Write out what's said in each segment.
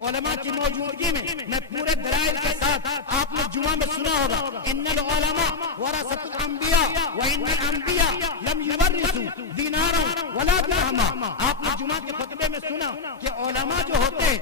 علماء کی موجودگی میں پورے دلائل کے ساتھ آپ نے جمعہ میں سنا ہوگا ان العلماء ورثۃ الانبیاء وان الانبیاء لم یورثوا دینارا ولا درہما. آپ نے جمعہ کے خطبے میں سنا کہ علماء جو ہوتے ہیں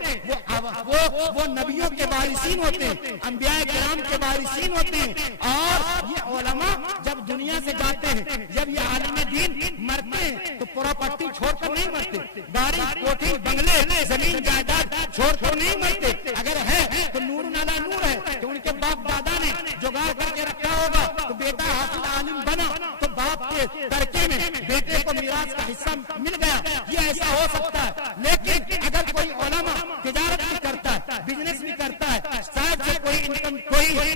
وہ نبیوں کے وارثین ہوتے ہیں, انبیاء کرام کے وارثین ہوتے ہیں. اور یہ علماء جب دنیا سے جاتے ہیں, جب یہ عالم دین مرتے ہیں تو پراپرٹی چھوڑ کر نہیں مرتے, گاڑی کوٹھی بنگلے زمین جائیداد چھوڑ کر نہیں مرتے. اگر ہے تو نور علی نور ہے کہ ان کے باپ دادا نے جگاڑ کر کے رکھا ہوگا, تو بیٹا حافظ عالم بنا تو باپ کے ترکے میں بیٹے کو میراث کا حصہ مل گیا, یہ ایسا ہو سکتا ہے. لیکن اگر کوئی علماء تجارت بھی کرتا ہے, بزنس بھی کرتا ہے, شاید سے کوئی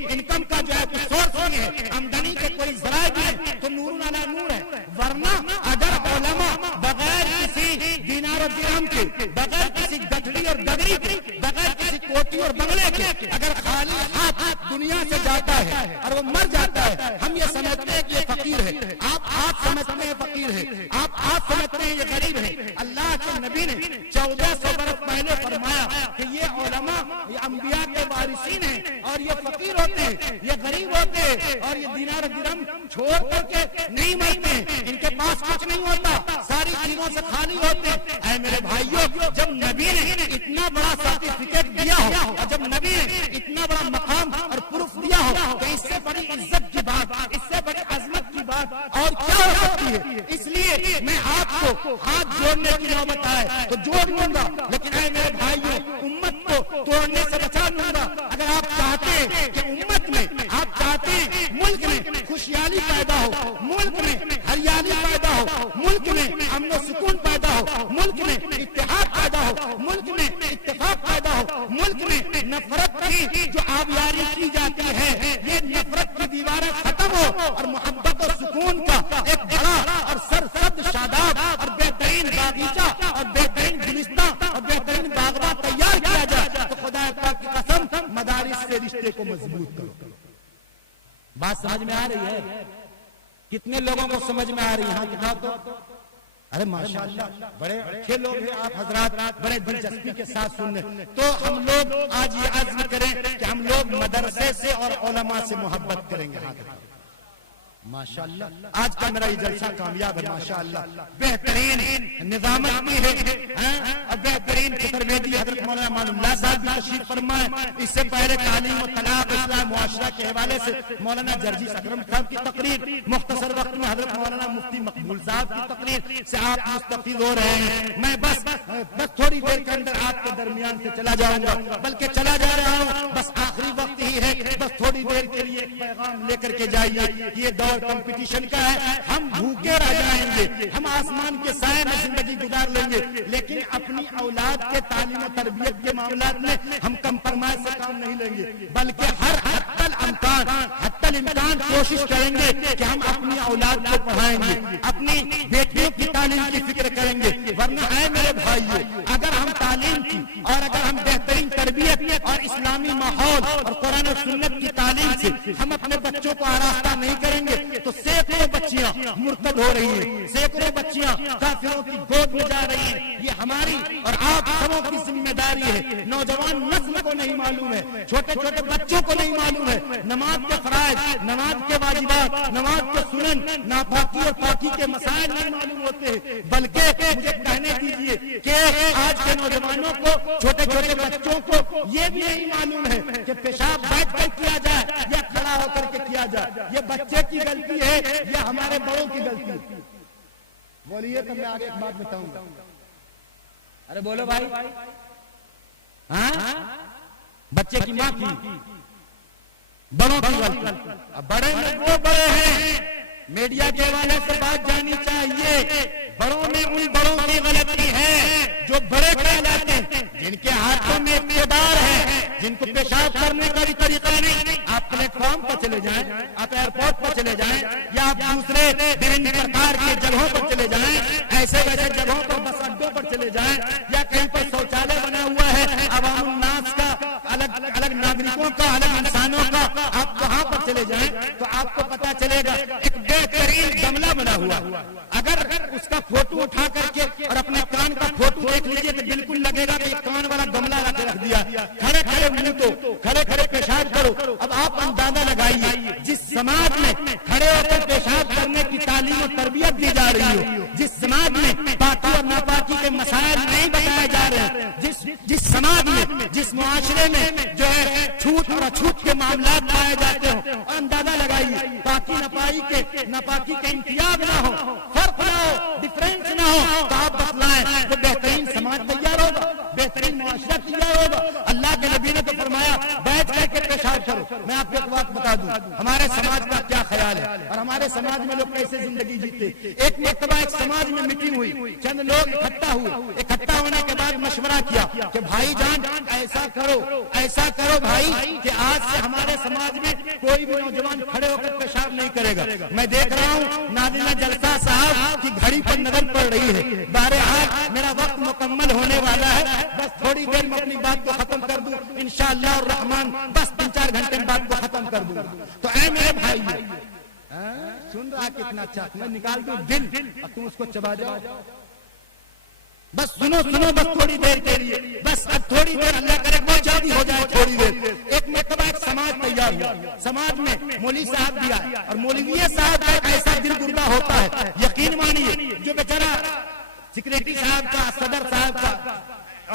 انکم کا جو ہے سورس نہیں ہے, آمدنی کے کوئی ذرائع بھی ہے, تو نور علی نور ہے. ورنہ اگر علماء بغیر کسی دینار و درہم کے, بغیر کسی گٹھڑی اور گگری کے, بغیر کسی کوٹھی اور بنگلے کے اگر خالی ہاتھ دنیا سے جاتا ہے اور وہ مر جاتا ہے, ہم یہ سمجھتے ہیں کہ یہ فقیر ہے, آپ سمجھتے ہیں فقیر ہے, آپ سمجھتے ہیں یہ غریب ہے. اللہ کے نبی نے 1400 برس پہلے فرمایا کہ یہ علماء یہ انبیاء کے وارثین ہیں اور یہ فقیر ہوتے ہیں, یہ غریب ہوتے ہیں اور یہ دینار و درہم چھوڑ کر کے نہیں مرتے ہیں, ان کے پاس کچھ نہیں ہوتا, ساری چیزوں سے خالی ہوتے. اے میرے بھائیوں, جب نبی نے اتنا بڑا سرٹیفکیٹ دیا ہو اور جب نبی نے اتنا بڑا مقام اور پروف دیا ہو, تو اس سے بڑی عزت کی بات, اس سے بڑی عظمت کی بات اور کیا ہو سکتی ہے. اس لیے میں آپ کو ہاتھ جوڑنے کی نوبت آئے تو جوڑ لوں گا, لیکن اے میرے بھائیوں, امت کو توڑنے سے بچا لوں گا. اگر آپ چاہتے ہیں کہ امت میں, آپ چاہتے ہیں ملک میں خوشحالی پیدا ہو, ملک میں ہریالی پیدا ہو, ملک میں امن و سکون پیدا ہو, ملک میں اتحاد پیدا ہو, ملک میں اتفاق پیدا ہو, ملک میں نفرت کی جو آبیاری کی جاتی ہے یہ نفرت کی دیواریں ختم ہو اور محبت اور سکون کا ایک بڑا اور سرسبز شاداب اور بہترین باغیچہ اور بہترین گلستان اور بہترین باغات تیار کیا جائے, تو خدا پاک کی قسم مدارس سے رشتے کو مضبوط کرو. بات سمجھ میں آ رہی ہے؟ کتنے لوگوں کو سمجھ میں آ رہی ہے؟ ہاں کتاب تو ارے ماشاءاللہ بڑے اچھے لوگ ہیں آپ حضرات, بڑے دلچسپی کے ساتھ سن رہے. تو ہم لوگ آج یہ عزم کریں کہ ہم لوگ مدرسے سے اور علماء سے محبت کریں گے. ماشاءاللہ آج کا میرا یہ جلسہ کامیاب ہے, ماشاءاللہ بہترین نظامت بھی ہے اور بہترین خطربیدی حضرت مولانا امان اللہ صاحب بھی تشریف فرمائے. اس سے پہلے تعلیم و طلاق اسلام معاشرہ کے حوالے سے مولانا جرجیس اکرم صاحب کی تقریر, مختصر وقت میں حضرت مولانا مفتی مقبول صاحب کی تقریر سے آپ مستفید ہو رہے ہیں. میں بس تھوڑی دیر کے اندر آپ کے درمیان سے چلا جاؤں گا, بلکہ چلا جا رہا ہوں, بس آخری وقت ہی ہے, بس تھوڑی دیر کے لیے ایک پیغام لے کر کے جائیے. یہ دور کمپٹیشن کا ہے, ہم بھوکے رہ جائیں گے, ہم آسمان کے سائے میں زندگی گزار لیں گے, لیکن اپنی اولاد کے تعلیم و تربیت کے معاملات میں ہم کمپرمائز سے کام نہیں لیں گے, بلکہ ہر حتی الامکان کوشش کریں گے کہ ہم اپنی اولاد کو پڑھائیں گے, اپنی بیٹیوں کی تعلیم کی فکر کریں گے. ورنہ اے میرے بھائیو, اگر ہم تعلیم کی اور اگر ہم بہترین تربیت اور اسلامی ماحول اور قرآن و سنت کی تعلیم سے ہم اپنے بچوں کو آراستہ نہیں کریں گے, تو سینکڑوں بچیاں مرتد ہو رہی ہیں, سینکڑوں بچیاں کافروں کی گود میں جا رہی ہیں. یہ ہماری اور آپ سبوں کی ذمہ داری ہے. نوجوان نسل کو نہیں معلوم ہے, چھوٹے چھوٹے بچوں کو نہیں معلوم ہے نماز کے فرائض, نماز کے واجبات, نماز کے سنن, ناپاکی اور پاکی کے مسائل نہیں معلوم ہوتے ہیں. بلکہ مجھے کہنے دیجیے کہ آج کے نوجوانوں کو, چھوٹے چھوٹے بچوں کو یہ بھی نہیں معلوم ہے کہ پیشاب بیٹھ کر کیا جائے یا کھڑا ہو کر کے کیا جائے. یہ بچے کی غلطی ہے یا ہمارے بڑوں کی غلطی ہے؟ بولیے تو میں آگے ایک بات بتاؤں گا. ارے بولو بھائی, ہاں بچے کی ماں کی, بڑوں کی غلطی. بڑے میں وہ بڑے ہیں, میڈیا کے حوالے سے بات جانی چاہیے, بڑوں میں ان بڑوں کی غلطی ہے جو بڑے کہلاتے ہیں, جن کے ہاتھوں میں اقتدار ہے, جن کو پیشاب کرنے کا بھی طریقہ نہیں. آپ پلیٹ فارم پر چلے جائیں, آپ ایئرپورٹ پر چلے جائیں, یا آپ دوسرے وبھن پرکار کے جگہوں پر چلے جائیں, ایسے ویسے جگہوں پر, بس اڈوں پر چلے جائیں, یا کہیں پر شوچالیہ بنا ہوا ہے عوام الناس کا, الگ الگ ناگرکوں کا, الگ انسانوں کا, آپ وہاں پر چلے جائیں تو آپ کو پتا چلے گا ایک بہترین گملہ بنا ہوا. اگر اس کا فوٹو اٹھا کر کے اور اپنے کان کا فوٹو دیکھ لیجیے تو بالکل لگے گا کہ کان والا گملہ لا کے رکھ دیا کھڑے کھڑے منہ دو، کھڑے کھڑے پیشاب کرو. اب آپ اندازہ لگائیے جس سماج میں کھڑے ہو کر پیشاب کرنے کی تعلیم و تربیت دی جا رہی ہو، جس سماج میں پاکی اور ناپاکی کے مسائل نہیں بتائے جا رہے ہیں، جس سماج میں جس معاشرے میں جو ہے چھوٹ اور اچھوٹ کے معاملات پائے جاتے ہوں، اور اندازہ لگائیے پاکی ناپاکی کے امتیاز نہ ہو، فرق نہ ہو، ڈفرینس نہ ہو، تو آپ بتلائیں تو بہترین سماج تیار ہوگا، بہترین معاشرہ تیار ہوگا. اللہ کے نبی نے تو فرمایا بیٹھ کر کے پیشاب کرو. میں آپ کو ایک بات بتا دوں ہمارے سماج کا کیا خیال ہے اور ہمارے سماج میں لوگ کیسے زندگی جیتے. ایک مرتبہ ایک سماج میں میٹنگ ہوئی، چند لوگ اکٹھا ہوئے. اکٹھا ہونے کے بعد مشورہ کیا کہ بھائی جان ایسا کرو بھائی کہ آج سے ہمارے سماج میں کوئی بھی نوجوان کھڑے ہو کر پیشاب نہیں کرے گا. میں دیکھ رہا ہوں ناظرین جلسہ صاحب کی گھڑی پر نظر پڑ رہی ہے. بہرحال میرا وقت مکمل ہونے والا ہے، بس تھوڑی دیر میں اپنی بات کو ختم کر دوں انشاءاللہ الرحمن. بس 3-4 گھنٹے میں بات کو ختم کر دوں. تو اے میرے بھائی سن رہا کتنا اچھا، میں نکال دوں دل اور تم اس کو چبا جاؤ. بس سنو بس تھوڑی دیر کے لیے، بس اب تھوڑی دیر، اللہ کرے بہت جلدی ہو جائے تھوڑی دیر. ایک مرتبہ ایک سماج تیار ہوا، سماج میں مولوی صاحب بھی آئے اور مولوی صاحب کا ایسا دل گردہ ہوتا ہے یقین مانیے. جو بیچارہ سیکریٹری صاحب کا، صدر صاحب کا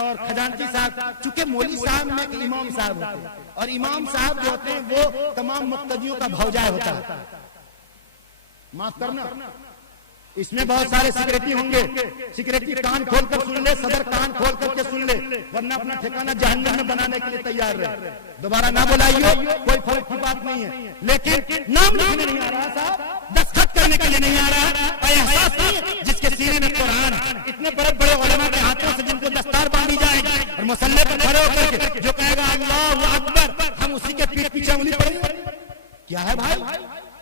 اور خزانچی صاحب، چونکہ مولوی صاحب میں ایک امام صاحب ہوتے ہیں اور امام صاحب جو ہوتے ہیں وہ تمام مقتدیوں کا بھوجائے ہوتا ہے. معاف کرنا، اس میں بہت سارے سیکریٹری ہوں گے. سیکریٹری کان کھول کر سن لے، صدر کان کھول کر کے سن لے، ورنہ اپنا ٹھکانہ جہنم میں بنانے کے لیے تیار رہے. دوبارہ نہ بلائیے، کوئی فرق کی بات نہیں ہے، لیکن نام لکھنے نہیں آ رہا صاحب، دستخط کرنے کے لیے نہیں آ رہا. احساس نہیں جس کے سینے میں قرآن، اتنے بڑے بڑے علماء کے ہاتھوں سے جن کو دستار باندھی جائے گی اور مسلح پر کھڑے ہو کر کے جو کہے گا اللہ اکبر، ہم اسی کے پیٹ پیچھے انگلی پڑیں گے. کیا ہے بھائی،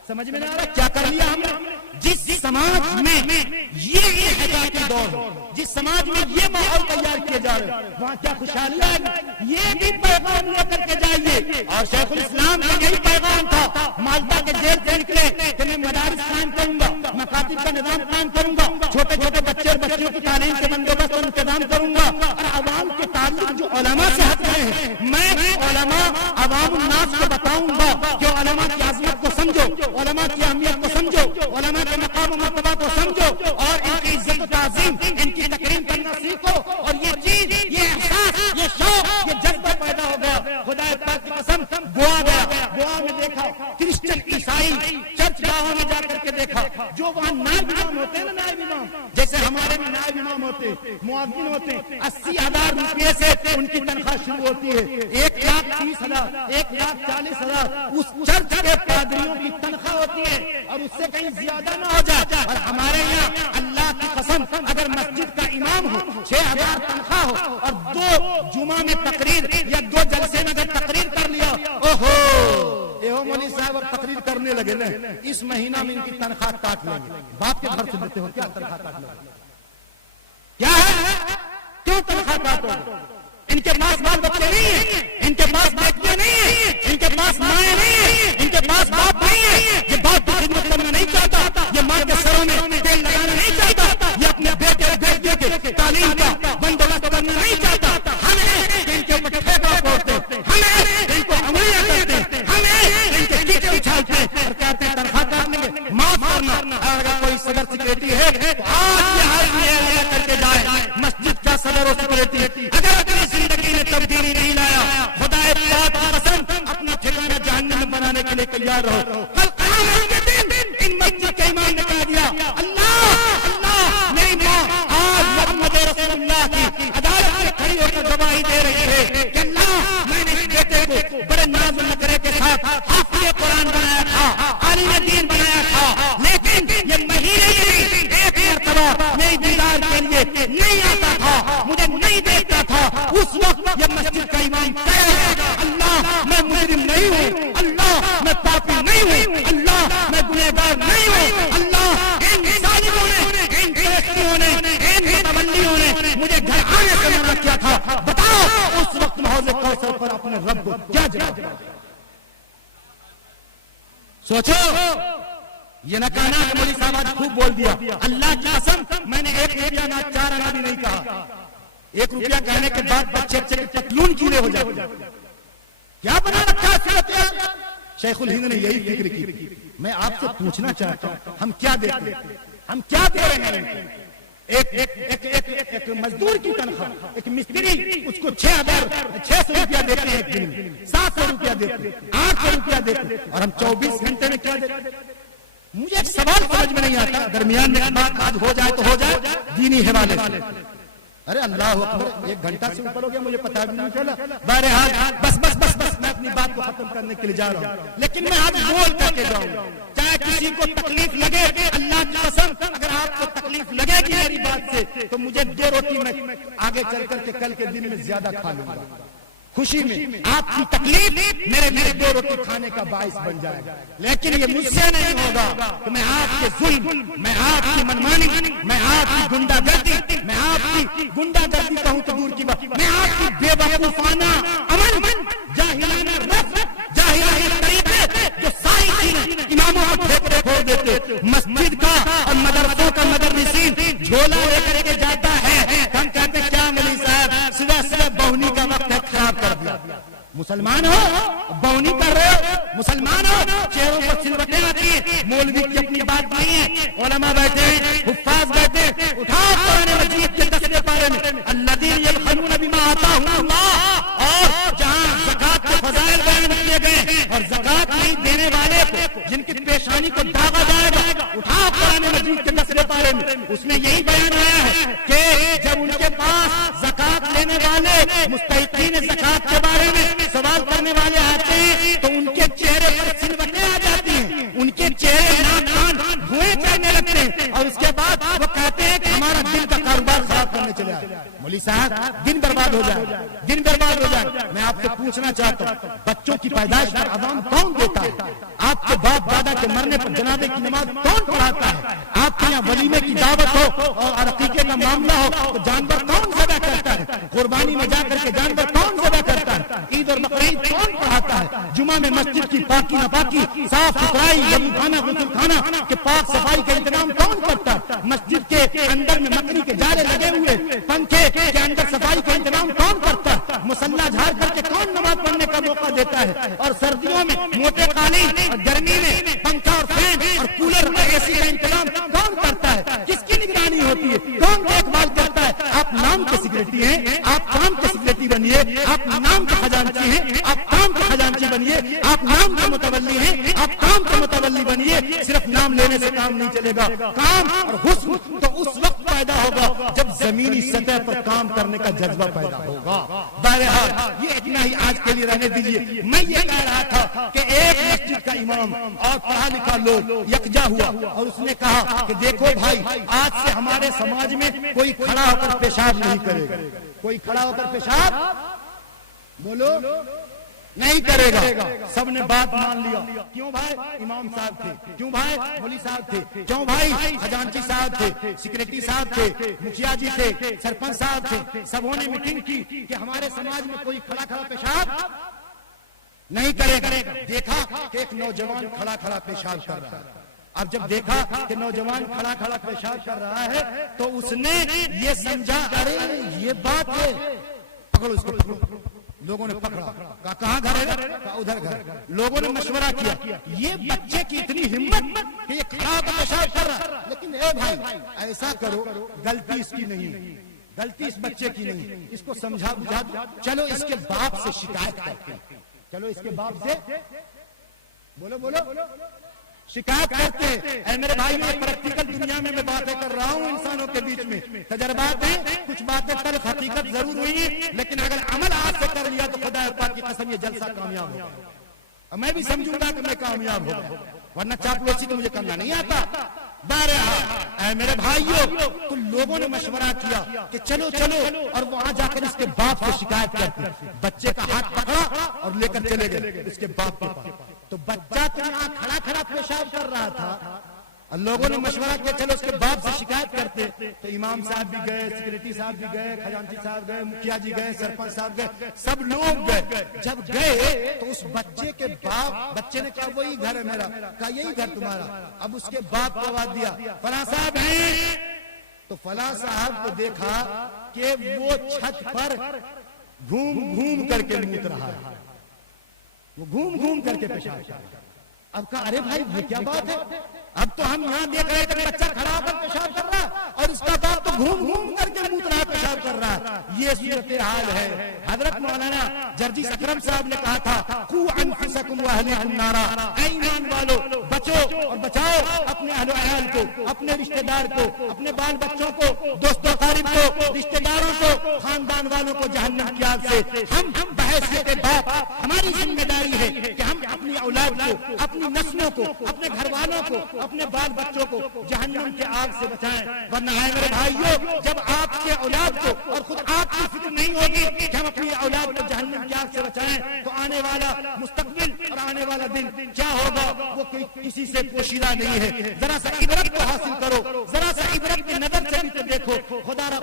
سمجھ میں نہیں آ رہا کیا کر لیا ہم نے. جس سماج میں یہ حیاتی دور، جس سماج میں یہ ماحول تیار کیے جا رہے ہیں، وہاں کیا خوشحالی ہے. یہ بھی پیغام لے کر کے جائیے. اور شیخ الاسلام کا یہی پیغام تھا مالٹا کے جیل سے نکلے کہ میں مدارس قائم کروں گا، مکاتب کا نظام قائم کروں گا، چھوٹے چھوٹے بچے اور بچیوں کی تعلیم کے بندوبست اور انتظام کروں گا، اور عوام کے تعلق جو علماء سے ہٹ رہے ہیں میں علماء عوام الناس کو بتاؤں گا کہ علماء کی عظمت کو سمجھو، علماء کی اہمیت کو سمجھو، علماء کے مقام و مرتبہ کو سمجھو اور ان کی عزت و تعظیم، ان کی تکریم کرنا سیکھو. اور یہ چیز، یہ احساس، یہ شوق، یہ جذبہ پیدا ہو گیا. خدا پاک کی قسم گوا گیا، گوا میں دیکھا کرسچن عیسائی چرچ گاہوں میں جا کر کے دیکھا جو وہاں نائب امام ہوتے ہیں نا، نائب امام جیسے ہمارے میں نائب امام ہوتے ہیں، معاون ہوتے ہیں، 80,000 روپئے سے ان کی تنخواہ شروع ہوتی ہے. 1,30,000 1,40,000 اس چرچ کے پادریوں کی تنخواہ ہوتی ہے اور اس سے کہیں زیادہ نہ ہو جائے. اور ہمارے یہاں اللہ کی قسم اگر مسجد کا امام ہو 6,000 تنخواہ ہو اور 2 جمعہ میں تقریر یا 2 جلسے میں اگر تقریر کر لیا، اوہو مولوی صاحب اور تقریر کرنے لگے نا، اس مہینہ میں ان کی تنخواہ کاٹ لیں گے. باپ کے گھر سے دیتے ہو کیا تنخواہ کاٹ لیں گے؟ کیا ہے؟ کیوں تنخواہ کاٹو؟ ان کے پاس بال بچے نہیں ہیں، ان کے پاس بیٹیاں نہیں ہیں، ان کے پاس مائیں نہیں ہیں، ان کے پاس باپ نہیں ہے. یہ باپ کی خدمت کرنا نہیں چاہتا، یہ ماں کے سروں میں تیل لگانا نہیں چاہتا، یہ اپنے بیٹے اور بیٹیوں کے تعلیم کا بندوبست کرنا نہیں چاہتا. ہمیں ان کے اوپر ٹھیکہ پڑتے، ہمیں ان کو انگلیاں کرتے، ہمیں ان کے کیچڑ اچھالتے اور کہتے ہیں تنخواہ کاٹنے میں. معاف کرنا، اگر کوئی صدر سیکریٹری ہے تو آج یہ حال لے کر کے جائے مسجد کا صدر و سیکریٹری اگر اپنی زندگی میں تبدیلی نہیں لایا، خدا پاک کی قسم اپنا ٹھکانہ جہنم میں بنانے کے لیے تیار رہو. کل قیامت کے دن ان مسجد کے امام نے کہا دیا اللہ میری ماں آج محمد رسول اللہ کی عدالت میں کھڑی ہو کر گواہی دے رہی ہے کہ اللہ میں نے اس بیٹے کو بڑے ناز و نخرے کے ساتھ حافظ قرآن بنایا تھا، عالم دین بنایا تھا، لیکن یہ مہینے میں ایک مرتبہ میری دیدار کے لیے نہیں آتا تھا، مجھے نہیں دیکھتا تھا. اس وقت یہ مسجد کا امام کہے گا اللہ میں مجرم نہیں ہوں، اللہ میں پاپی نہیں ہوں، اللہ میں گنہگار نہیں ہوں، اللہ ان ظالموں نے، ان فلسطینیوں نے، ان متولیوں نے مجھے گھر آنے سے منع کیا تھا. بتاؤ اس وقت حوض کوثر پر اپنے رب کو کیا جواب دیا؟ سوچو. یہ نہ کہنا کہ مولوی صاحب آج خوب بول دیا. اللہ کی قسم میں نے ایک یا نہ 4 آنا بھی نہیں کہا. 1 روپیہ کہنے کے بعد بچے کے پتلون کیڑے ہو جاتے. کیا بنا رکھا ہے؟ شیخ الہند نے یہی فکر کی. میں آپ سے پوچھنا چاہتا ہوں ہم کیا دیتے ہیں؟ ہم کیا دے رہے ہیں؟ ایک مزدور کی تنخواہ، ایک مستری اس کو 600 روپیہ دیتے ہیں، ایک دن میں 700 روپیہ دیتے ہیں، 800 روپیہ دیتے ہیں، اور ہم 24 گھنٹے میں کیا دیتے ہیں؟ مجھے ایک سوال سمجھ میں نہیں آتا. درمیان میں بات آج ہو جائے تو ہو جائے دینی حوالے سے. ارے اللہ اکبر، 1 گھنٹہ سے اوپر ہو گیا، مجھے پتا بھی نہیں چلا. بہرحال بس میں اپنی بات کو ختم کرنے کے لیے جا رہا ہوں، لیکن میں آج بول کر کے جاؤں گا. چاہے کسی کو تکلیف لگے، اللہ کی قسم اگر آپ کو تکلیف لگے گی میری بات سے تو مجھے 2 روٹی میں آگے چل کر کے کل کے دن میں زیادہ کھا لوں گا. خوشی میں آپ کی تکلیف میرے 2 روٹی کھانے کا باعث بن جائے گا، لیکن یہ مجھ سے نہیں ہوگا کہ میں آپ کے ظلم، میں آپ کی منمانی، میں آپ کی گنڈا گردی، میں آپ کی گنڈا گردی کہوں تو دور کی بات، میں آپ کی بے وقوفانہ امن، جاہلانہ رفض، جاہلانہ طریقے جو ساری چیزیں اماموں کو ٹھیکرے کھول دیتے. مسجد کا اور مدرسوں کا مدرسین جھولا لے کر کے جاتا ہے، ہم کہتے ہیں کیا مولوی صاحب صبح بہنی کا وقت ہے، خراب کر دیا. مسلمان ہو بہنی کر رہے ہو، مسلمان ہو چہروں پر سلوٹیں آتی ہیں. مولوی کی اپنی بات نہیں ہے، علماء بیٹھے ہیں، حفاظ بیٹھے ہیں. اٹھاؤ قرآن مجید کے 10ویں پارے میں الذین یبخلون بما آتاہم اللہ، اور جہاں زکات کے فضائل بیان کیے گئے اور زکات نہیں دینے والے کو جن کی پیشانی کو داغا جائے گا. اٹھاؤ قرآن مجید کے 10ویں پارے میں، اس میں یہی بیان آیا ہے کہ جب ان کے پاس زکات لینے والے مستحقین زکات کے بارے میں سوال کرنے والے آتے ہیں تو ان کے چہرے پر سلوٹیں آ جاتی ہیں، ان کے چہرے ناک کان دھوئیں چڑھنے لگتے ہیں، اور اس کے بعد وہ کہتے ہیں کہ ہمارا دل کا کاروبار خراب کرنے چلے آئے. مولوی صاحب دن برباد ہو جائے، دن برباد ہو جائے. میں آپ سے پوچھنا چاہتا ہوں بچوں کی پیدائش پر اذان کون دیتا ہے؟ آپ کے باپ دادا کے مرنے پر جنازے کی نماز کون پڑھاتا ہے؟ آپ کے یہاں ولیمے کی دعوت ہو اور عقیقے کا معاملہ ہو تو جانور کون ذبح کرتا ہے؟ قربانی میں جا کر کے جانور کون ذبح کرتا ہے؟ عید اور بقرعید کون پڑھاتا ہے؟ جمعہ میں مسجد کی پاکی ناپاکی، صاف ستھرائی، وضو خانہ غسل خانہ کے پاک صفائی کا انتظام کون کرتا ہے؟ مسجد کے اندر میں مکڑی کے جالے لگے ہوئے، پنکھے کے اندر صفائی کا انتظام کون کرتا ہے؟ مصلی جھاڑ کر کے کون نماز پڑھنے کا موقع دیتا ہے؟ اور سردیوں میں موٹے قالین اور گرمی میں پنکھا اور فین اور کولر اور اے سی کا انتظام کون کرتا ہے؟ کس کی نگرانی ہوتی ہے؟ کون دیکھ بھال کرتا ہے؟ آپ نام کے سیکریٹری ہیں، آپ کام کے سیکریٹری بنیے، آپ نام کے خزانچی ہیں، آپ کام کے خزانچی بنیے، آپ نام کے متولی ہیں، آپ کام کے متولی بنیے. صرف نام لینے سے کام نہیں چلے گا. کام اور حسن تو اس وقت پیدا ہوگا جب زمینی سطح پر کام کرنے کا جذبہ پیدا ہوگا. بہرحال یہ اتنا ہی آج کے لیے رہنے دیجیے. میں یہ کہہ رہا تھا کہ ایک مسجد کا امام اور پڑھا لکھا لوگ یکجا ہوا اور اس نے کہا کہ دیکھو بھائی، آج سے ہمارے سماج میں کوئی کھڑا ہو کر پیشاب نہیں کرے گا. کوئی کھڑا ہو کر پیشاب بولو نہیں کرے گا. سب نے بات مان لیا. کیوں بھائی؟ امام صاحب تھے. کیوں بھائی؟ مولوی صاحب تھے. کیوں بھائی؟ خزانچی صاحب تھے، سیکریٹری صاحب تھے، مکھیا جی تھے، سرپنچ صاحب تھے. سبوں نے میٹنگ کی کہ ہمارے سماج میں کوئی کھڑا کھڑا پیشاب نہیں کرے گا. دیکھا کہ ایک نوجوان کھڑا کھڑا پیشاب کر رہا ہے. اب جب دیکھا کہ نوجوان کھڑا کھڑا پیشاب کر رہا ہے تو اس نے یہ سمجھا ارے یہ بات ہے، پکڑو اس کو پکڑو. لوگوں نے پکڑا، کہا کہاں گھر ہے؟ کہا ادھر گھر. لوگوں نے مشورہ کیا یہ بچے کی اتنی ہمت کہ یہ کھڑا کر پیشاب کر رہا ہے. لیکن اے بھائی ایسا کرو، غلطی اس کی نہیں، غلطی اس بچے کی نہیں، اس کو سمجھا بجھا دو. چلو اس کے باپ سے شکایت کرتے ہیں، چلو اس کے باپ سے بولو شکایت کرتے ہیں. اے میرے بھائی میں پریکٹیکل دنیا میں باتیں کر رہا ہوں، انسانوں کے بیچ میں تجربات ہیں، کچھ باتیں تلخ حقیقت ضرور ہوئی ہیں، لیکن اگر عمل آج سے کر لیا تو خدا پاک کی قسم یہ جلسہ کامیاب ہوگا. میں بھی سمجھوں گا کہ میں کامیاب ہوں، ورنہ چاپلوسی تو مجھے کرنا نہیں آتا. بہرحال اے میرے بھائیوں تو لوگوں نے مشورہ کیا کہ چلو اور وہاں جا کر اس کے باپ سے شکایت کرتے. بچے کا ہاتھ پکڑا اور لے کر چلے گئے اس کے باپ کے پاس. تو بچہ تو یہاں کھڑا کھڑا پیشاب کر رہا تھا اور لوگوں نے مشورہ کیا چلو اس کے باپ سے شکایت کرتے. تو امام صاحب بھی گئے، سیکریٹری صاحب بھی گئے، خزانچی صاحب گئے، مکھیا جی گئے، سرپنچ صاحب گئے، سب لوگ گئے. جب گئے تو اس بچے کے باپ، بچے نے کہا وہی گھر ہے میرا. کہا یہی گھر تمہارا. اب اس کے باپ کو آواز دیا فلاں صاحب ہیں. تو فلاں صاحب کو دیکھا کہ وہ چھت پر گھوم گھوم کر کے موت رہا ہے، وہ گھوم گھوم کر کے پیشاب کر رہا ہے۔ اب کہا ارے بھائی یہ کیا بات ہے، اب تو ہم یہاں دیکھ رہے کہ بچہ کھڑا ہو کر پیشاب کر رہا ہے اور اس کا باپ تو گھوم گھوم کر کے موت رہا پیشاب کر رہا ہے۔ یہ صورتحال ہے۔ حضرت مولانا جرجیس اکرم صاحب نے کہا تھا قو انفسکم واہلیکم نارا، اے ایمان والو بچو اور بچاؤ اپنے اہل و عیال کو، اپنے رشتہ دار کو، اپنے بال بچوں کو، دوست و اقارب کو، رشتہ داروں کو، خاندان والوں کو جہنم کی آگ سے۔ ہم بحیثیت باپ ہماری ذمہ داری ہے کہ ہم اپنی اولاد کو، اپنی نسلوں کو، اپنے گھر والوں کو، اپنے بال بچوں کو جہنم کے آگ سے بچائیں، ورنہ ہے میرے بھائیوں جب آپ کے اولاد کو اور خود آپ کی فکر نہیں ہوگی کہ ہم اپنی اولاد کو جہنم کی آگ سے بچائیں تو آنے والا مستقبل اور آنے والا دن کیا ہوگا وہ کسی سے پوشیدہ نہیں ہے۔ ذرا سا عبرت کو حاصل کرو، ذرا سا عبرت کی نظر سے بھی تو دیکھو، خدا را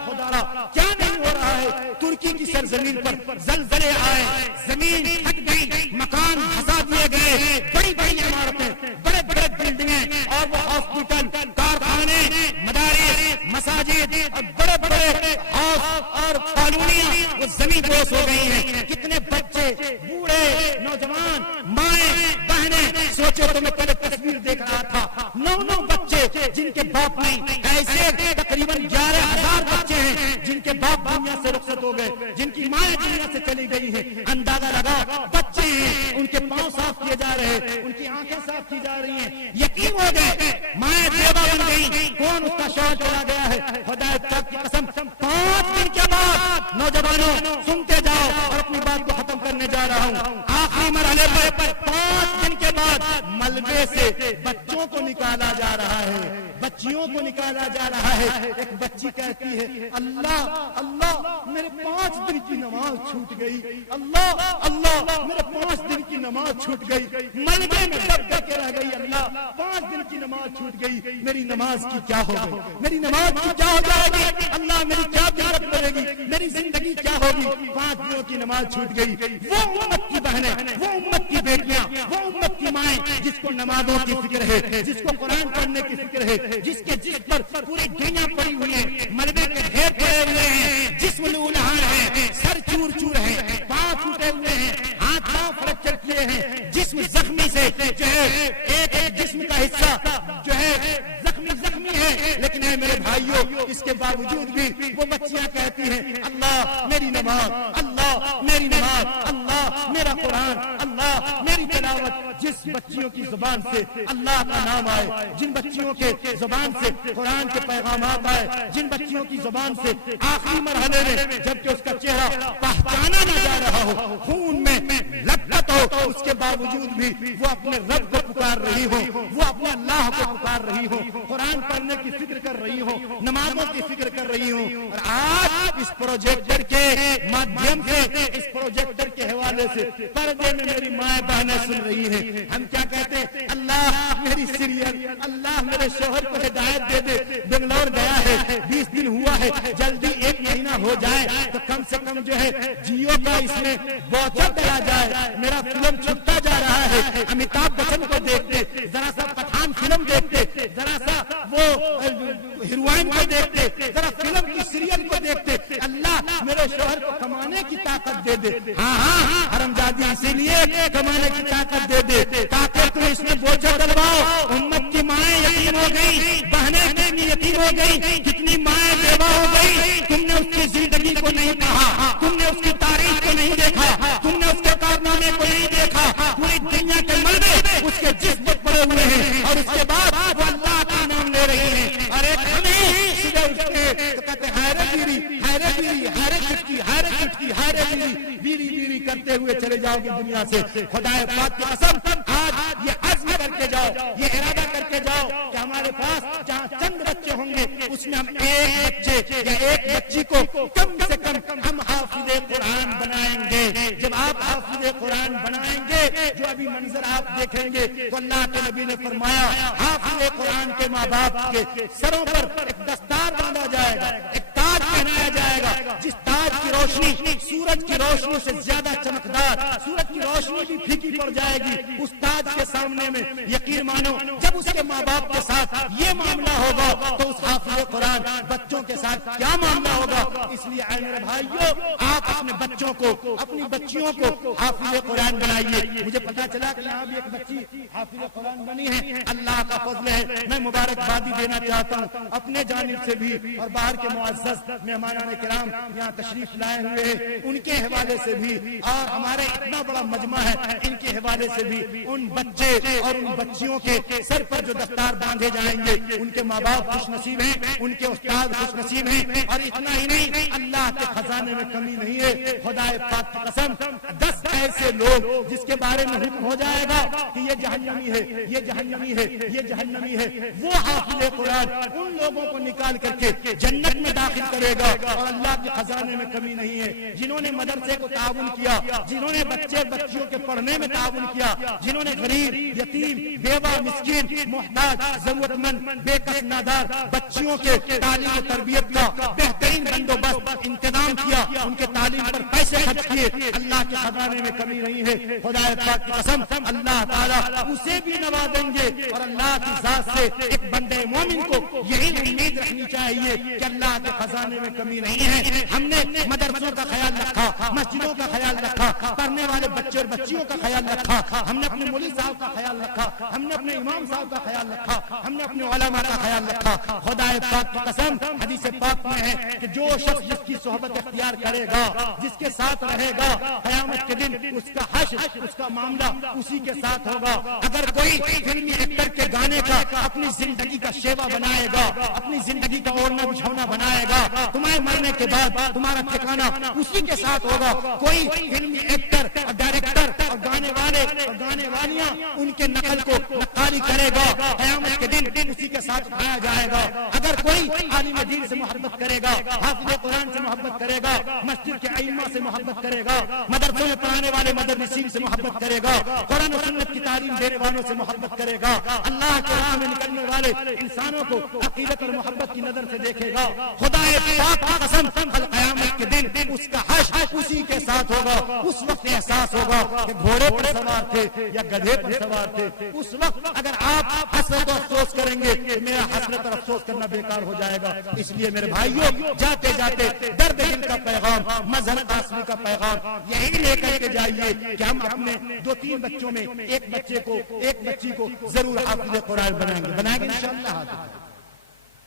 کیا نہیں ہو رہا ہے۔ ترکی کی سرزمین پر زلزلے آئے، زمین پھٹ گئی، مکان دھسا دیے گئے، بڑی بڑی عمارتیں، بڑے بڑے بلڈنگیں اور وہ ہاسپٹل، کارخانے، مدارس، مساجد اور بڑے بڑے ہاؤس اور کالونیاں وہ زمین دوز ہو گئی ہیں۔ کتنے بچے، بوڑھے، نوجوان، مائیں، بہنیں، سوچو تو میں پہلے تصویر دیکھ رہا تھا، 9 بچے جن کے باپ نہیں، ایسے تقریباً 11,000 بچے ہیں جن کے باپ دنیا سے رخصت ہو گئے، جن کی مائیں دنیا سے چلی گئی ہیں۔ اندازہ لگا بچے ہیں، ان کے پاؤں صاف کیے جا رہے ہیں، ان کی آنکھیں صاف کی جا رہی ہیں، یتیم ہو گئے، مائیں بیوہ بن گئی، کون اس کا شوہر چلا گیا ہے۔ خدا پاک کی قسم 5 دن کے بعد نوجوانوں سنتے جاؤ اور اپنی بات کو ختم کرنے جا رہا ہوں، آخری مرحلے پر 5 دن کے بعد ملبے سے بچوں کو نکالا جا رہا ہے، بچیوں کو نکالا جا رہا ہے۔ ایک بچی کہتی ہے اللہ اللہ میرے 5 دن کی نماز چھوٹ گئی، اللہ اللہ میرے 5 دن کی نماز چھوٹ گئی، ملبے میں دب کے رہ گئی، اللہ 5 دن کی نماز چھوٹ گئی، میری نماز کی کیا ہوگی، میری نماز کی کیا ہو جائے گی، اللہ میری کیا قیمت پڑے گی، میری زندگی کیا ہوگی۔ 5 دنوں کی نماز چھوٹ گئی۔ وہ امت کی بہنیں، وہ امت کی بیٹیاں، وہ امت کی مائیں جس کو نمازوں کی فکر ہے، جس کو قرآن پڑھنے کی فکر ہے، جس کے جسم پر پوری دنیا پڑی ہوئی ہے، ملبے کے ڈھیر پڑے ہوئے ہیں، جسم لولہان ہے، سر چور چور ہے، پاؤں ٹوٹے ہوئے ہیں، ہاتھ پاؤں فریکچر کیے ہیں، جسم زخمی سے جو ہے ایک جسم کا حصہ جو ہے زخمی ہے، لیکن اے میرے بھائیوں اس کے باوجود بھی وہ بچیاں کہتی ہیں اللہ میری نماز، اللہ میری نماز، اللہ میرا قرآن، اللہ میری تلاوت۔ جس بچیوں کی زبان سے اللہ کا نام آئے، جن بچیوں کے زبان سے قرآن کے پیغامات آئے، جن بچیوں کی زبان سے آخری مرحلے میں جبکہ اس کا چہرہ پہچانا نہ جا رہا ہو، خون میں لپٹ ہو، اس کے باوجود بھی وہ اپنے رب کو پکار رہی ہو، وہ اپنے اللہ کو پکار رہی ہو، قرآن پڑھنے کی فکر کر رہی ہو، نمازوں کی فکر کر رہی ہو۔ اور آج اس پروجیکٹر کے مادھیم سے، اس پروجیکٹر کے حوالے سے پردے میں میری مائیں بہنیں سن رہی ہیں، ہم کیا کہتے ہیں اللہ میری سیریل، اللہ میرے شوہر کو ہدایت دے دے، بنگلور گیا ہے 20 دن ہوا ہے، جلدی 1 مہینہ ہو جائے تو کم سے کم جو ہے جیو کا اس میں واچر ڈلا جائے، میرا فلم چھٹتا جا رہا ہے، امیتابھ بچن کو دیکھتے، ذرا سا پٹھان فلم دیکھتے، ذرا سا وہ ہیروئن کو دیکھتے، ذرا فلم کی سیریل کو دیکھتے، اللہ میرے شوہر کو کمانے کی طاقت دے دے۔ ہاں ہاں حرمزادی اسی لیے کمانے کی طاقت دے دے تاکہ تم اس میں بوجھ ڈلواؤ۔ امت کی مائیں یتیم ہو گئی، بہنیں کتنی یتیم ہو گئی، کتنی مائیں بیوہ ہو گئی، تم نے اس کی زندگی کو نہیں پڑھا، تم نے اس کی تاریخ کو نہیں دیکھا، تم نے اس کے کارنامے کو نہیں دیکھا، پوری دنیا کے ملبے اس کے جسم پر پڑے ہوئے ہیں اور اس کے بعد وہ اللہ کا نام لے رہی ہیں۔ اور ایک ہمیں صبح اٹھ کے تو کہتے ہائرے بیری، ہائرے بیری، ہائرے چٹکی، ہائرے چٹکی، ہائرے بیری، بیری بیری کرتے ہوئے چلے جاؤ گے دنیا سے۔ خدا پاک کی قسم آج یہ عزم کر کے جاؤ، یہ ارادہ کر کے جاؤ کہ ہمارے پاس جہاں چند بچے ہوں گے اس میں ہم ایک بچے یا ایک بچی کو کم سے کم ہم حافظ قرآن بنائیں گے۔ جب آپ حافظ قرآن بنائیں گے، جو ابھی منظر آپ دیکھیں گے تو اللہ کے نبی نے فرمایا حافظ قرآن کے ماں باپ کے سروں پر ایک دستار باندھا جائے گا، ایک تاج پہنایا جائے گا، جس تاج کی روشنی روشنی سورج کی روشنی سے زیادہ چمکدار، سورج کی روشنی بھی پھیکی پڑ جائے گی استاد کے سامنے میں۔ یقین مانو جب اس کے ماں باپ کے ساتھ یہ معاملہ ہوگا تو اس حافظ قرآن بچوں کے ساتھ کیا معاملہ ہوگا؟ اس لیے اے میرے بھائیو، آپ اپنے بچوں کو، اپنی بچیوں کو حافظ قرآن بنائیے۔ مجھے پتا چلا کہ یہاں بھی ایک بچی حافظ قرآن بنی ہے، اللہ کا فضل ہے۔ میں مبارکبادی دینا چاہتا ہوں اپنے جانب سے بھی اور باہر کے معزز مہمانان کرام یہاں تشریف لائے ہوئے ہیں ان کے حوالے سے بھی، اور ہمارے اتنا بڑا مجمع ہے ان کے حوالے سے بھی، ان بچے اور ان بچیوں کے سر پر جو دستار باندھے جائیں گے ان کے ماں باپ خوش نصیب ہیں، ان کے استاد خوش نصیب ہیں۔ اور اتنا ہی نہیں، اللہ کے خزانے میں کمی نہیں ہے، خدا پاک کی قسم 10 ایسے لوگ جس کے بارے میں حکم ہو جائے گا کہ یہ جہنمی ہے، یہ جہنمی ہے، یہ جہنمی ہے، وہ حافظ قرآن ان لوگوں کو نکال کر کے جنت میں داخل کرے گا۔ اور اللہ کے خزانے میں کمی نہیں ہے۔ جنہوں نے مدرسے کو تعاون کیا، جنہوں نے بچے بچیوں کے پڑھنے میں تعاون کیا، جنہوں نے غریب، یتیم، بیوہ، مسکین، محتاج، ضرورت مند، بے کس نادار بچیوں کے تعلیم و تربیت کا بہترین بندوبست انتظام کیا، ان کے تعلیم پر پیسے خرچ کیے، اللہ کے خزانے میں کمی نہیں ہے۔ خدا پاک کی قسم اللہ تعالیٰ اسے بھی نوازیں گے۔ اور اللہ کی ذات سے ایک بندے مومن کو یہی امید رکھنی چاہیے کہ اللہ کے خزانے میں کمی نہیں ہے۔ ہم نے مدرسوں کا خیال رکھا، مسجدوں کا خیال رکھا، پڑھنے والے بچے اور بچیوں کا خیال رکھا، ہم نے اپنے مولوی صاحب کا خیال رکھا، ہم نے اپنے امام صاحب کا خیال رکھا، ہم نے اپنے علماء کا خیال رکھا۔ خدا پاک کی قسم حدیث پاک میں ہے کہ جو شخص جس کی صحبت اختیار کرے گا، جس کے ساتھ رہے گا، قیامت کے دن اس کا حشر، اس کا معاملہ اسی کے ساتھ ہوگا۔ اگر کوئی فلمی ایکٹر کے گانے کا اپنی زندگی کا شیوا بنائے گا، اپنی زندگی کا اوڑھنا بچھونا بنائے گا، تمہارے مرنے کے بعد تمہارا ٹھکانہ اسی کے ساتھ ہوگا۔ کوئی فلمی ایکٹر اور ڈائریکٹر اور گانے والے اور گانے والیاں ان کے نقل کو نقالی کرے گا، قیامت کے دن اسی کے ساتھ اٹھایا جائے گا۔ اگر کوئی عالم دین سے محبت کرے گا، حافظ قرآن سے محبت کرے گا، مسجد کے ائمہ سے محبت کرے گا، مدرسوں میں پڑھانے والے مدرسین سے محبت کرے گا، قرآن و سنت کی تعلیم دینے والوں سے محبت کرے گا، اللہ کے راہ میں نکلنے والے انسانوں کو عقیدت اور محبت کی نظر سے دیکھے گا۔ خدا پاک کی قسم قیامت کے دن اس کا حشر اسی کے ساتھ ہوگا۔ اس وقت احساس ہوگا کہ گھوڑے پر سوار تھے یا گدھے پر سوار تھے۔ اس وقت اگر آپ حسرت و افسوس کریں گے تو میرا حسرت اور افسوس کرنا بیکار ہو جائے گا۔ اس لیے میرے بھائیوں، جاتے جاتے درد دل کا پیغام، مذہب آسمی کا پیغام یہی لے کر کے جائیے کہ ہم اپنے 2-3 بچوں میں ایک بچے کو، ایک بچی کو ضرور حافظ قرآن بنائیں گے انشاءاللہ۔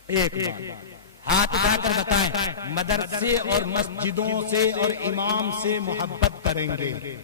ایک ہاتھ اٹھا کر بتائیں، مدرسے اور مسجدوں سے اور امام سے محبت کریں گے۔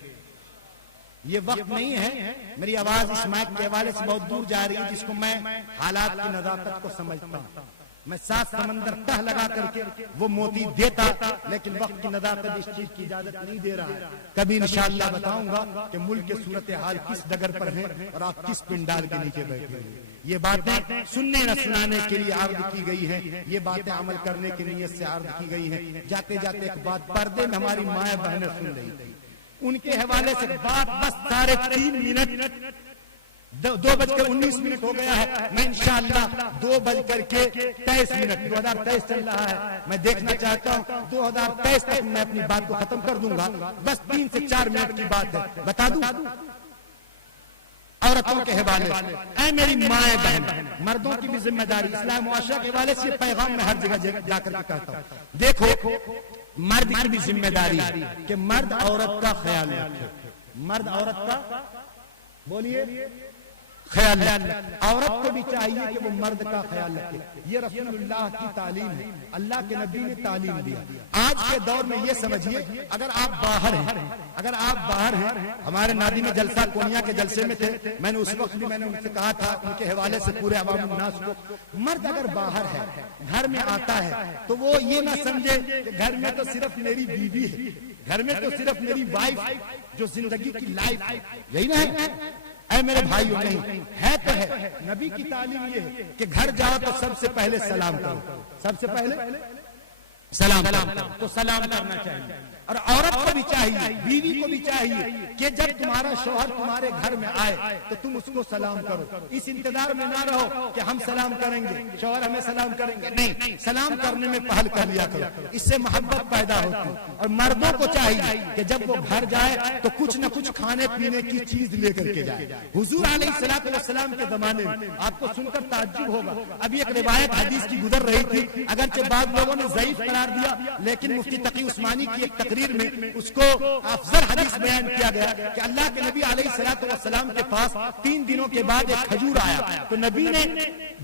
یہ وقت نہیں ہے، میری آواز اس مائک کے حوالے سے بہت دور جا رہی ہے، جس کو میں حالات کی نزاکت کو سمجھتا ہوں۔ میں 7 سمندر تہ لگا کر کے وہ موتی دیتا، لیکن وقت کی نزاکت اس چیز کی اجازت نہیں دے رہا ہے۔ کبھی انشاءاللہ بتاؤں گا کہ ملک کے صورتحال کس ڈگر پر ہیں اور آپ کس پنڈال کے نیچے بیٹھے ہیں۔ یہ باتیں سننے نہ سنانے کے لیے عرض کی گئی ہیں، یہ باتیں عمل کرنے کی نیت سے عرض کی گئی ہیں۔ جاتے جاتے ایک بات پردے میں ہماری مائیں بہنیں سن رہی تھی، ان کے حوالے سے بات بس 3.5 منٹ 2:19 ہو گیا ہے۔ میں انشاءاللہ 2:23 2023 چل رہا ہے، میں دیکھنا چاہتا ہوں 2023 تک میں اپنی بات کو ختم کر دوں گا۔ بس 3 سے 4 منٹ کی بات ہے، بتا دوں عورتوں کے حوالے سے۔ اے میری مائیں بہن، مردوں کی بھی ذمہ داری، اسلام معاشرہ کے حوالے سے پیغام میں ہر جگہ جا کر کے کہتا ہوں۔ دیکھو، مرد کی بھی ذمہ داری کہ مرد عورت کا خیال رکھے، مرد عورت کا بولیے خیال رکھے، عورت کو بھی چاہیے کہ وہ مرد کا خیال رکھے۔ یہ رسول اللہ کی تعلیم ہے، اللہ کے نبی نے تعلیم دیا۔ آج کے دور میں یہ سمجھیے، اگر آپ باہر ہیں، اگر آپ باہر ہیں، ہمارے نادی میں جلسہ کونیا کے جلسے میں تھے، میں نے اس وقت بھی میں نے ان سے کہا تھا، ان کے حوالے سے پورے عوام الناس کو، مرد اگر باہر ہے، گھر میں آتا ہے تو وہ یہ نہ سمجھے کہ گھر میں تو صرف میری بیوی ہے، گھر میں تو صرف میری وائف جو زندگی کی لائف ہے، یہی نہ ہے۔ اے میرے بھائیوں، نہیں ہے تو ہے، نبی کی تعلیم یہ ہے کہ گھر جاؤ تو سب سے پہلے سلام کرو، سب سے پہلے سلام کرو، تو سلام کرنا چاہیے۔ اور عورت کو بھی چاہیے, بیوی کو بھی چاہیے کہ جب تمہارا شوہر تمہارے گھر میں آئے تو تم اس کو سلام کرو. اس انتظار میں نہ رہو کہ ہم سلام کریں گے, شوہر ہمیں سلام کریں گے, نہیں, سلام کرنے میں پہل کر لیا کرو, اس سے محبت پیدا ہوتی. اور مردوں کو چاہیے کہ جب وہ گھر جائے تو کچھ نہ کچھ کھانے پینے کی چیز لے کر کے جائے. حضور علیہ الصلوۃ والسلام کے زمانے میں آپ کو سن کر تعجب ہوگا, ابھی ایک روایت حدیث کی گزر رہی تھی, اگرچہ بعض لوگوں نے ضعیف قرار دیا, لیکن مفتی تقی عثمانی کی ایک تقریر میں اس کو افضل حدیث بیان کیا گیا کہ اللہ کے نبی علیہ الصلوۃ والسلام کے پاس 3 دنوں کے بعد ایک کھجور آیا, تو نبی نے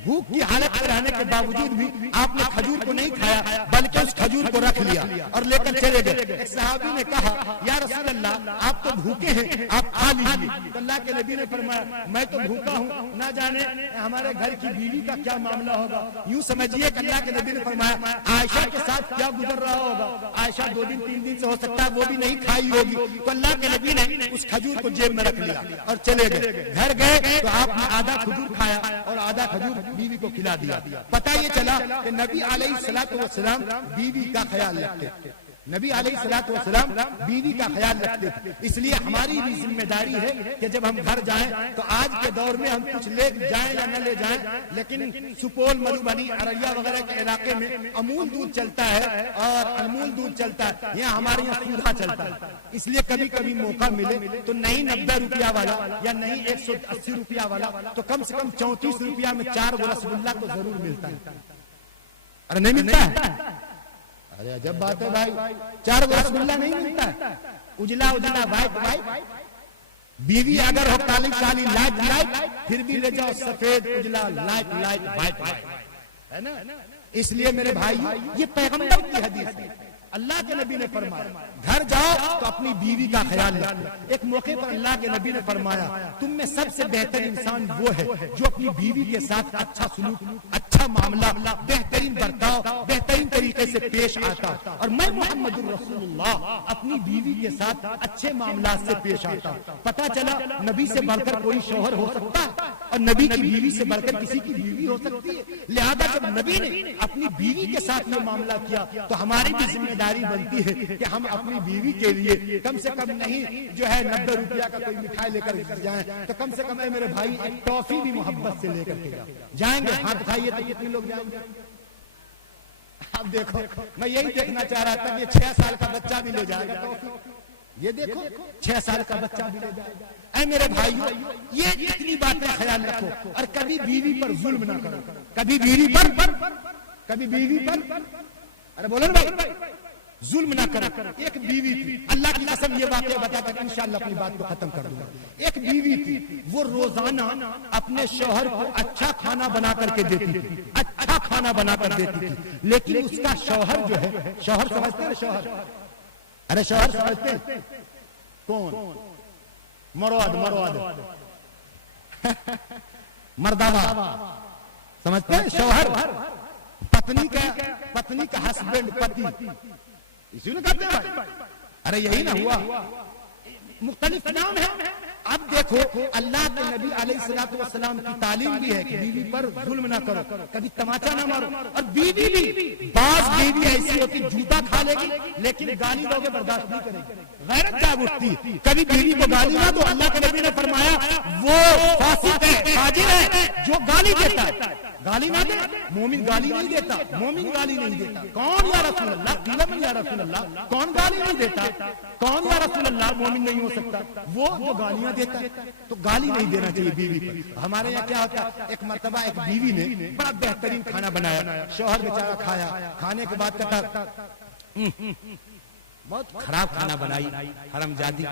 بھوک کی حالت میں رہنے کے باوجود بھی آپ نے کھجور کو نہیں کھایا بلکہ اس کھجور کو رکھ لیا اور لے کر چلے گئے. ایک صحابی نے کہا یا رسول اللہ آپ تو بھوکے ہیں, آپ کھا لیجیے. تو اللہ کے نبی نے فرمایا میں تو بھوکا ہوں, نہ جانے ہمارے گھر کی بیوی کا کیا معاملہ ہوگا. یوں سمجھیے کہ اللہ کے نبی نے فرمایا عائشہ کے ساتھ کیا گزر رہا ہوگا, عائشہ 2 دن 3 دن سے ہو سکتا ہے وہ بھی نہیں کھائی ہوگی. تو اللہ کے نبی نے اس کھجور کو جیب میں رکھ لیا اور چلے گئے. گھر گئے تو آپ نے آدھا کھجور کھایا اور آدھا کھجور بیوی کو کھلا دیا. پتہ یہ چلا کہ نبی علیہ الصلوۃ والسلام بیوی کا خیال رکھتے, نبی علیہ الصلوۃ والسلام بیوی کا خیال رکھتے. اس لیے ہماری بھی ذمہ داری ہے کہ جب ہم گھر جائیں تو آج کے دور میں ہم کچھ لے جائیں یا نہ لے جائیں, لیکن سپول, مدھوبنی, ارریہ وغیرہ کے علاقے میں امول دودھ چلتا ہے اور انمول دودھ چلتا ہے, یہاں ہمارے یہاں سودھا چلتا ہے. اس لیے کبھی کبھی موقع ملے تو نہیں 90 روپیہ والا یا نہیں 180 روپیہ والا تو کم سے کم 34 روپیہ میں 4 گو رس گلہ تو ضرور ملتا ہے. ارے نہیں ملتا ہے, ارے عجب بات ہے بھائی, 4 گو رس گلہ نہیں ملتا ہے, اجلا اجلا وائٹ. بیوی اگر ہو کالی کالی لائٹ پھر بھی لے جاؤ سفید اجلا لائٹ وائٹ ہے نا. اس لیے میرے بھائی یہ پیغمبر کی حدیث ہے, اللہ کے نبی نے فرمایا گھر جاؤ تو اپنی بیوی کا خیال رکھو. ایک موقع پر اللہ کے نبی نے فرمایا تم میں سب سے بہتر انسان وہ ہے جو اپنی بیوی کے ساتھ اچھا سلوک, اچھا معاملہ, بہترین برتاؤ, بہترین طریقے سے پیش آتا. اور میں محمد رسول اللہ اپنی بیوی کے ساتھ اچھے معاملات سے پیش آتا. پتہ چلا نبی سے بڑھ کر کوئی شوہر ہو سکتا ہے اور نبی کی بیوی سے بڑھ کر کسی کی بیوی ہو سکتی ہے. لہذا جب نبی نے اپنی بیوی کے ساتھ یہ معاملہ کیا تو ہماری بھی ذمہ داری بنتی ہے کہ ہم اپنی بیوی کے لیے کم سے کم نہیں جو ہے 90 روپیہ کا کوئی مٹھائی لے کر جائیں تو کم سے کم اے میرے بھائی ایک ٹافی بھی محبت سے لے کر کے جائیں گے. ہاتھ اٹھائیے تو کتنے لوگ جائیں گے. اب دیکھو میں یہی دیکھنا چاہ رہا تھا کہ 6 سال کا بچہ بھی لے جائے گا ٹافی. یہ دیکھو 6 سال کا بچہ بھی لے جائے گا. اے میرے بھائیو یہ اتنی باتیں خیال رکھو اور کبھی بیوی پر ظلم نہ کرو, کبھی بیوی پر ارے بولو نا بھائی ظلم نہ کرو. ایک بیوی تھی, اللہ کی قسم یہ واقعہ بتا کر انشاءاللہ اپنی بات کو ختم کر دوں گا. ایک بیوی تھی, وہ روزانہ اپنے شوہر کو اچھا کھانا بنا کر کے دیتی تھی, اچھا کھانا بنا کر دیتی تھی, لیکن اس کا شوہر جو ہے, شوہر سمجھتے ہیں شوہر, ارے شوہر سمجھتے ہیں کون, مراد مرداوا سمجھتے ہیں شوہر, پتنی کا ہسبینڈ, پتی, اسی نے کہتے ہیں. ارے یہی نہ ہوا, مختلف نام ہے. اب دیکھو اللہ کے نبی علیہ الصلوۃ والسلام کی تعلیم بھی ہے کہ بیوی پر ظلم نہ کرو, کبھی تماچا نہ مارو. اور بیوی بھی, بعض بیوی ایسی ہوتی جوتا کھا لے گی لیکن گالی دو گے برداشت نہیں کرے گی, غیرت جاگ اٹھتی ہے. کبھی بیوی کو گالی نہ دو, اللہ کے نبی نے فرمایا وہ فاسق ہے, فاجر ہے جو گالی دیتا ہے. گالی نہ دے, مومن گالی نہیں دیتا, مومن گالی نہیں دیتا. کون یا رسول اللہ, قیل یا رسول اللہ, کون گالی نہیں دیتا, کون یا رسول اللہ مومن نہیں ہو سکتا, وہ جو گالیاں دیتا ہے. تو گالی نہیں دینا چاہیے بیوی پر. ہمارے یہاں کیا ہوتا ہے, ایک مرتبہ ایک بیوی نے بڑا بہترین کھانا بنایا, شوہر بیچارہ کھایا, کھانے کے بعد کہتا بہت خراب کھانا بنائی حرامزادی.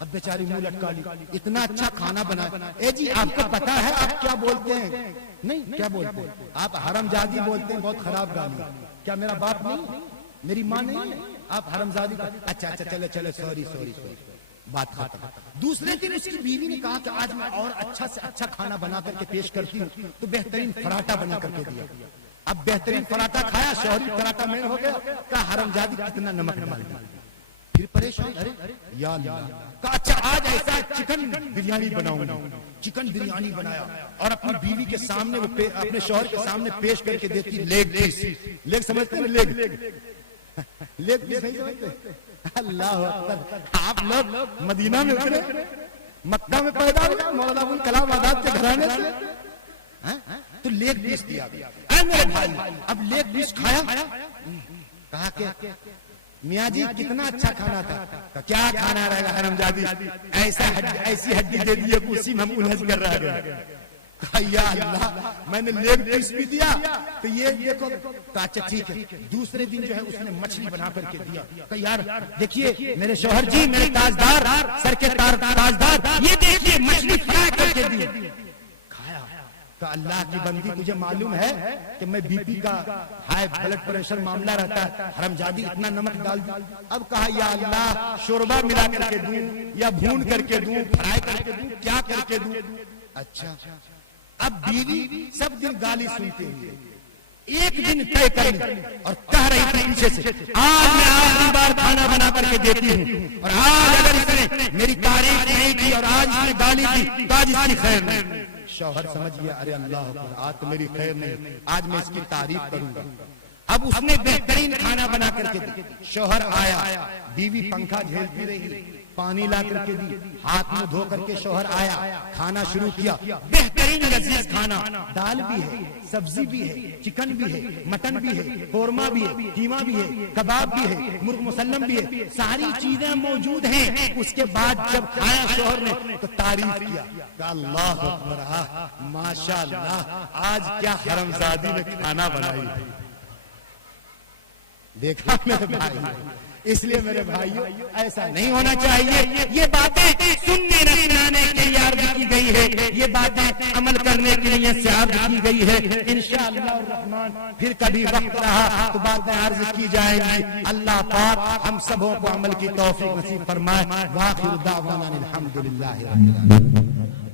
اب بیچاری منہ لٹکا لی, اتنا اچھا کھانا بنا. اے جی آپ کو پتا ہے آپ کیا بولتے ہیں, نہیں کیا بولتے ہیں آپ, حرامزادی بولتے ہیں, بہت خراب گالی. کیا میرا باپ نہیں, میری ماں نہیں, آپ حرامزادی. اچھا چلے سوری, بات ختم. دوسرے دن اس کی بیوی نے کہا کہ آج میں اور اچھا سے اچھا کھانا بنا کر کے پیش کرتی ہوں, تو بہترین پراٹھا بنا کر کے دیا. اب بہترین پراٹھا کھایا, شوہری پراٹھا میں ہو گیا, کہا حرامزادی کتنا نمک ڈال دیا. پھر پریشان, ارے یا اللہ, کہا اچھا آج ایسا چکن بریانی بناؤں گا. چکن بریانی بنایا اور اپنی بیوی کے سامنے, اپنے شوہر کے سامنے پیش کر کے دیتی لیگ پیس. لیگ سمجھتے ہیں لیگ, لیگ پیس نہیں سمجھتے؟ اللہ اکبر. آپ لوگ مدینہ میں اترے, مکہ میں پیدا ہوئے, مولانا ابو الکلام آزاد کے گھرانے سے, تو لیگ پیس دیا گیا. اے میرے بھائی, اب لیگ پیس کھایا, کہا کہ میاں جی کتنا اچھا کھانا تھا. کیا کھانا رہے گا حرمزادی, ایسی ہڈی دے دی کہ اسی میں ہم الجھ کر رہ گئے. یا اللہ, میں نے لیگ پیس بھی دیا تو یہ دیکھو. اچھا ٹھیک ہے. دوسرے دن جو ہے اس نے مچھلی بنا کر کے دیا. کہ یار دیکھیے میرے شوہر جی, میرے تاجدار, سر کے تاجدار, یہ دیکھیے مچھلی فرائی کر کے دی. کھایا. کہ اللہ کی بندی, تجھے معلوم ہے کہ میں بی پی کا ہائی بلڈ پریشر معاملہ رہتا ہے, حرمزادی اتنا نمک ڈال دی. اب کہا یا اللہ, شوربہ ملا کر کے دوں یا بھون کر کے دوں, فرائی کر کے دوں, کیا کر کے دوں. اچھا, اب بیوی سب دن گالی سنتے ہوئے ایک دن طے کر لی اور کہہ رہی تھی پیچھے سے, آج میں آخری بار کھانا بنا کر کے دیتی ہوں, اور آج اگر اس نے میری تعریف نہیں کی اور آج اس نے گالی دی تو آج اس کی خیر نہیں. شوہر سمجھ گیا, ارے اللہ اکبر, آج تو میری خیر نہیں, آج میں اس کی تعریف کروں گا. اب اس نے بہترین کھانا بنا کر کے دی. شوہر آیا, بیوی پنکھا جھیلتی رہی, پانی لا کر کے دی, ہاتھ میں دھو کر کے شوہر آیا, کھانا شروع کیا. بہترین لذیذ کھانا, دال بھی ہے, سبزی بھی ہے, چکن بھی ہے, مٹن بھی ہے, قورمہ بھی ہے, قیمہ بھی ہے, کباب بھی ہے, مرغ مسلم بھی ہے, ساری چیزیں موجود ہیں. اس کے بعد جب کھایا شوہر نے تو تعریف کیا, اللہ اکبر, ماشاء اللہ, آج کیا حرمزادی نے کھانا بنائی. دیکھا میرے بھائی, اس لیے میرے بھائیوں ایسا نہیں ہونا چاہیے. یہ باتیں سننے رہنے کے لیے عرض کی گئی ہے, یہ باتیں عمل کرنے کے لیے عرض کی گئی ہے. انشاءاللہ الرحمن پھر کبھی وقت رہا تو باتیں عرض کی جائیں گی. اللہ پاک ہم سبوں کو عمل کی توفیق نصیب فرمائے. وآخر دعوانا الحمدللہ رب العالمین.